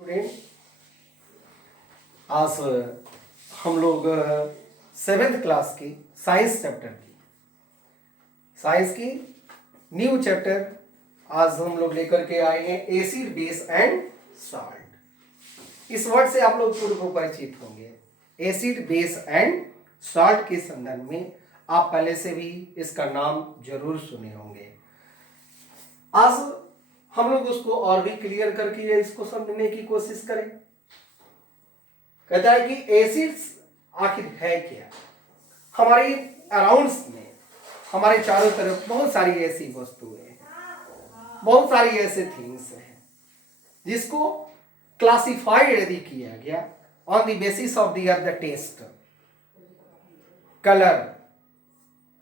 Student आज हम लोग सेवेंथ क्लास की साइंस की न्यू चैप्टर आज हम लोग लेकर के आए हैं एसिड बेस एंड सॉल्ट। इस वर्ड से आप लोग पूर्व परिचित होंगे। एसिड बेस एंड सॉल्ट के संदर्भ में आप पहले से भी इसका नाम जरूर सुने होंगे। आज हम लोग उसको और भी क्लियर करके इसको समझने की कोशिश करें। कहता है कि एसिड्स आखिर है क्या। हमारे अराउंड्स में हमारे चारों तरफ बहुत सारी ऐसी वस्तुएं हैं, बहुत सारी ऐसे थिंग्स हैं जिसको क्लासिफाइड यदि किया गया on the basis of the test, colour,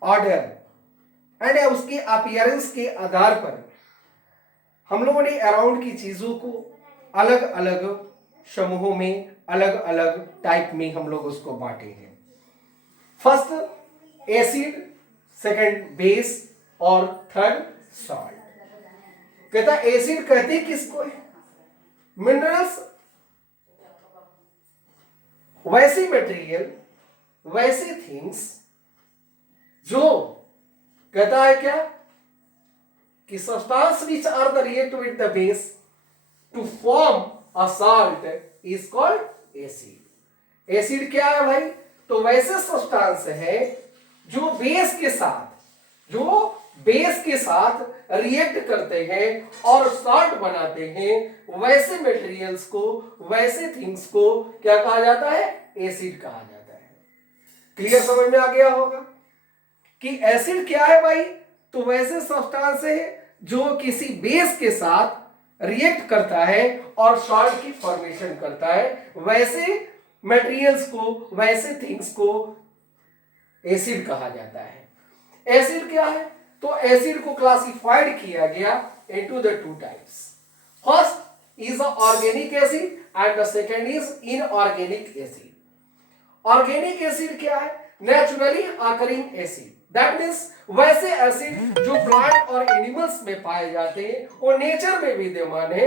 order and उसके अपीयरेंस के आधार पर हम लोगों ने अराउंड की चीजों को अलग अलग समूहों में, अलग अलग टाइप में हम लोग उसको बांटे हैं। फर्स्ट एसिड, सेकंड बेस और थर्ड सॉल्ट। कहता एसिड कहते किसको है? मिनरल्स, वैसी मटेरियल, वैसे थिंग्स जो कहता है क्या कि substance which are the react with the base to form a salt is called acid. Acid क्या है भाई? तो वैसे सब्सटेंस है जो बेस के साथ रिएक्ट करते हैं और सॉल्ट बनाते हैं। वैसे मटेरियल्स को, वैसे थिंग्स को क्या कहा जाता है? एसिड कहा जाता है। क्लियर समझ में आ गया होगा कि एसिड क्या है भाई? तो वैसे सब्सटेंस है जो किसी बेस के साथ रिएक्ट करता है और सॉल्ट की फॉर्मेशन करता है। वैसे मटेरियल्स को, वैसे थिंग्स को एसिड कहा जाता है। एसिड क्या है? तो एसिड को क्लासिफाइड किया गया into the two types. First is organic acid and the second is inorganic acid. Organic acid क्या है? Naturally occurring acid. That means वैसे एसिड जो प्लांट और एनिमल्स में पाए जाते हैं, वो नेचर में विद्यमान है,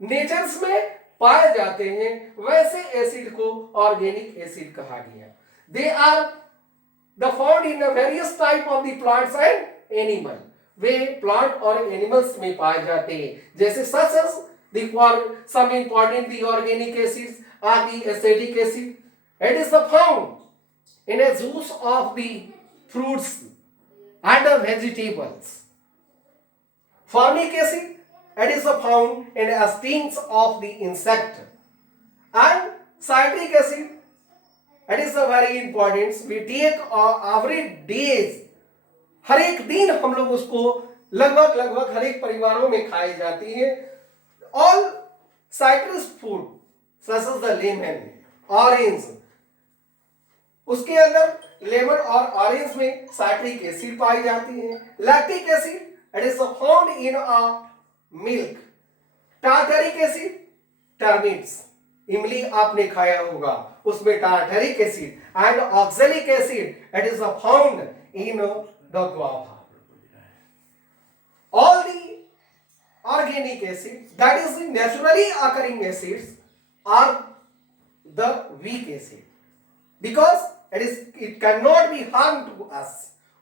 नेचर्स में पाए जाते हैं, वैसे एसिड को ऑर्गेनिक एसिड कहा गया। They are the found in various type of the plants and animal. वे प्लांट और एनिमल्स में पाए जाते हैं, जैसे such as the for some important the organic acids are the acidic acid. It is the found in a juice of the fruits and the vegetables. Formic acid, it is found in the stings of the insect. And citric acid, it is very important. We take every days, हर एक दिन हम लोग उसको लगभग हर एक परिवारों में खाई जाती है। All citrus food such as the lemon, orange, उसके अंदर लेमन और ऑरेंज में साइट्रिक एसिड पाई जाती है। Lactic acid it is found in a milk. Tartaric acid, turnips, इमली आपने खाया होगा, उसमें tartaric acid. And oxalic acid it is found in the guava. All the organic acid that is naturally occurring acids are the weak acid because it cannot be harm to us।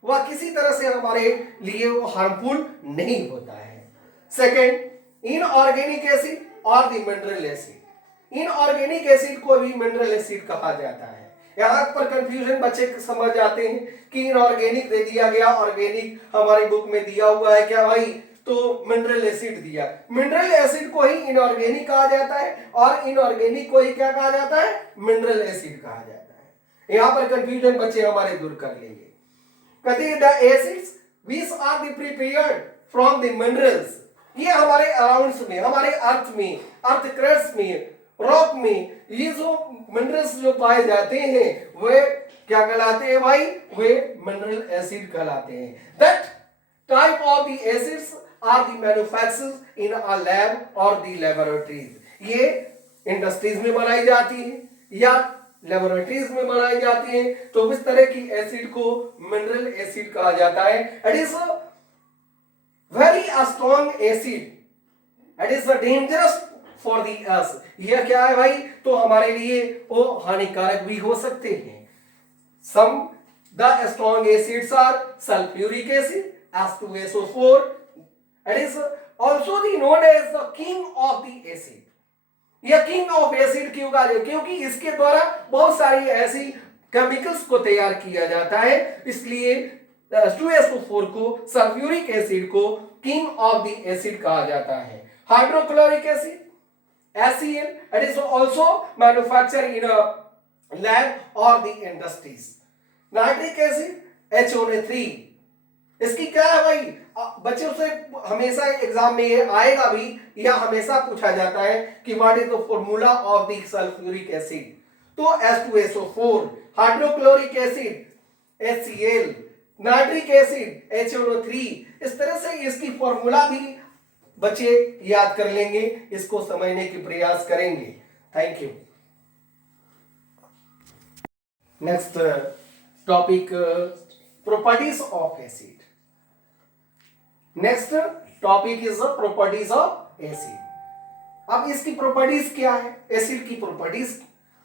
वह किसी तरह से हमारे लिए वो harmful नहीं होता है। सेकेंड इनऑर्गेनिक एसिड और the mineral acid. Inorganic acid को भी मिनरल एसिड कहा जाता है। यहाँ पर कंफ्यूजन बच्चे समझ जाते हैं कि इनऑर्गेनिक दे दिया गया, ऑर्गेनिक हमारी बुक में दिया हुआ है क्या भाई, तो मिनरल एसिड दिया। मिनरल एसिड को ही इनऑर्गेनिक कहा जाता है और इनऑर्गेनिक को ही क्या कहा जाता है? मिनरल एसिड कहा जाता है। यहां पर कंफ्यूजन बच्चे हमारे दूर कर लेंगे। कहते हैं the acids which are the prepared from the minerals. ये हमारे अराउंड्स में, हमारे अर्थ में, अर्थ क्रस्ट में, रॉक में ये जो मिनरल्स जो पाए जाते हैं वे क्या कहलाते हैं भाई? वे मिनरल एसिड कहलाते हैं। That type of the acids are the manufactured in a lab और द लैबोरेटरीज। ये इंडस्ट्रीज में बनाई जाती है या लेबोरेटरीज में बनाई जाती है। तो इस तरह की एसिड को मिनरल एसिड कहा जाता है। It is very strong acid, it is dangerous for the us. यह क्या है भाई, तो हमारे लिए वो हानिकारक भी हो सकते हैं। Some the strong acids are sulphuric acid H2SO4, it is also the known as the king of the acid। यह किंग ऑफ एसिड क्यों कहा जाए, क्योंकि इसके द्वारा बहुत सारी ऐसी केमिकल्स को तैयार किया जाता है, इसलिए H2SO4 को, सल्फ्यूरिक एसिड को किंग ऑफ द एसिड कहा जाता है। Hydrochloric acid HCl, it is also manufactured in a lab or the industries। Nitric acid HNO3, इसकी क्या है भाई, बच्चों से हमेशा एग्जाम में ये आएगा भी, या हमेशा पूछा जाता है कि what is the formula of the sulphuric acid. तो H2SO4, hydrochloric acid HCl, nitric acid HNO3, इस तरह से इसकी फॉर्मूला भी बच्चे याद कर लेंगे, इसको समझने की प्रयास करेंगे। Thank you. Next topic, properties of acid. Next topic is the properties of acid. अब इसकी प्रॉपर्टीज क्या है, एसिड की प्रॉपर्टीज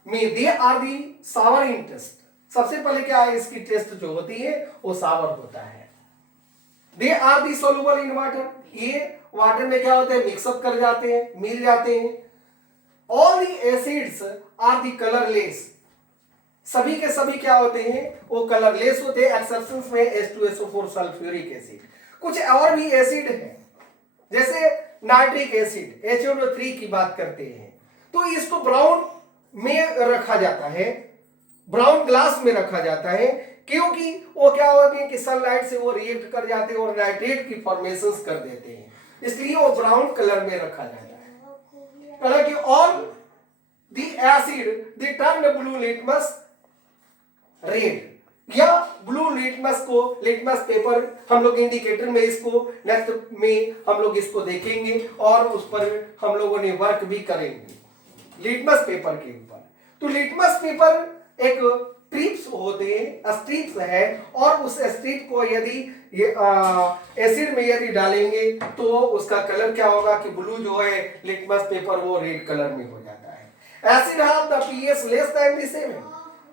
में दे are the Sawar in test. सबसे पहले क्या है, इसकी टेस्ट जो होती है वो सावर होता है। They are the soluble in water, ये वाटर में क्या होते हैं, मिक्सअप कर जाते हैं, मिल जाते हैं। All the acids are the colourless, सभी के सभी क्या होते हैं, वो कलरलेस होते हैं, एक्सेप्शंस में H2SO4 सल्फ्यूरिक एसिड। कुछ और भी एसिड है, जैसे नाइट्रिक एसिड HNO3 की बात करते हैं, तो इसको ब्राउन में रखा जाता है, ब्राउन ग्लास में रखा जाता है, क्योंकि वो क्या होते हैं कि सनलाइट से वो रिएक्ट कर जाते हैं और नाइट्रेट की फॉर्मेशंस कर देते हैं, इसलिए वो ब्राउन कलर में रखा जाता है। हालांकि all the acid the turn blue litmus red, या ब्लू लिटमस को, लिटमस पेपर हम लोग इंडिकेटर में इसको नेक्स्ट में हम लोग इसको देखेंगे और उस पर हम लोगों ने वर्क भी करेंगे लिटमस पेपर के ऊपर। तो लिटमस पेपर एक स्ट्रिप्स होते हैं, स्ट्रिप्स है, और उस स्ट्रिप को यदि ये एसिड में यदि डालेंगे तो उसका कलर क्या होगा कि ब्लू जो है लिटमस पेपर वो रेड कलर में हो जाता है। Acid have the pH less than the 7,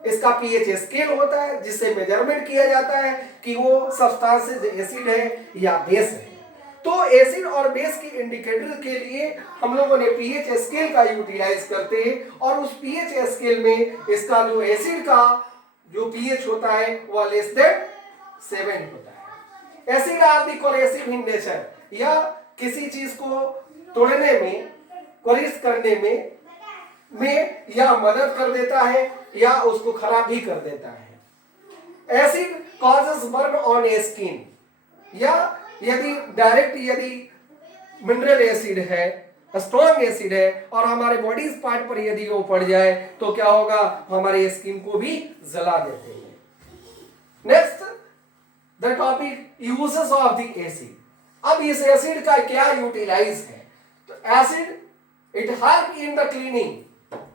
इसका पीएच स्केल होता है जिससे मेजरमेंट किया जाता है कि वो सब्सटेंस एसिड है या बेस है। तो एसिड और बेस की इंडिकेटर के लिए हम लोगों ने पीएच स्केल का यूटिलाइज करते हैं, और उस पीएच स्केल में इसका जो एसिड का जो पीएच होता है वह लेस देन 7 होता है। Acid are the corrosive in nature, या किसी चीज को तोड़ने में, कोरिस करने में या मदद कर देता है या उसको खराब भी कर देता है। Acid causes burn on A skin, या यदि डायरेक्ट यदि मिनरल एसिड है, स्ट्रॉन्ग एसिड है, और हमारे बॉडी पार्ट पर यदि वो पड़ जाए तो क्या होगा, हमारे स्किन को भी जला देते हैं। Next the topic uses of the acid. अब इस एसिड का क्या यूटिलाइज है, तो acid it help in the cleaning,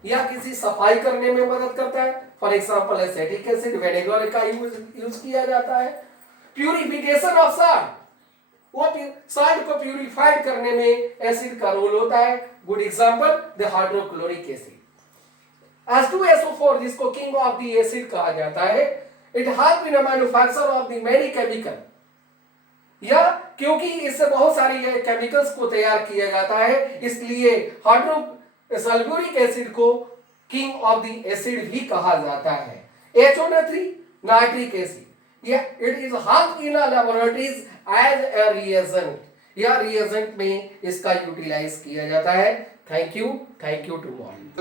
या किसी सफाई करने में मदद करता है। For example acetic acid, vinegar का यूज किया जाता है। प्यूरिफिकेशन ऑफ सॉल्ट, वो सॉल्ट को प्यूरिफाइड करने में एसिड का रोल होता है। Good example the hydrochloric acid. H2SO4 जिसको किंग ऑफ द एसिड कहा जाता है, it help in manufacture of the many chemical, या क्योंकि इससे बहुत सारी केमिकल्स को तैयार किया जाता है, इसलिए सल्फ्यूरिक एसिड को किंग ऑफ द एसिड भी कहा जाता है। HNO3 nitric acid, it is helped in laboratories as a reagent, या reagent में इसका यूटिलाइज किया जाता है। Thank you to all.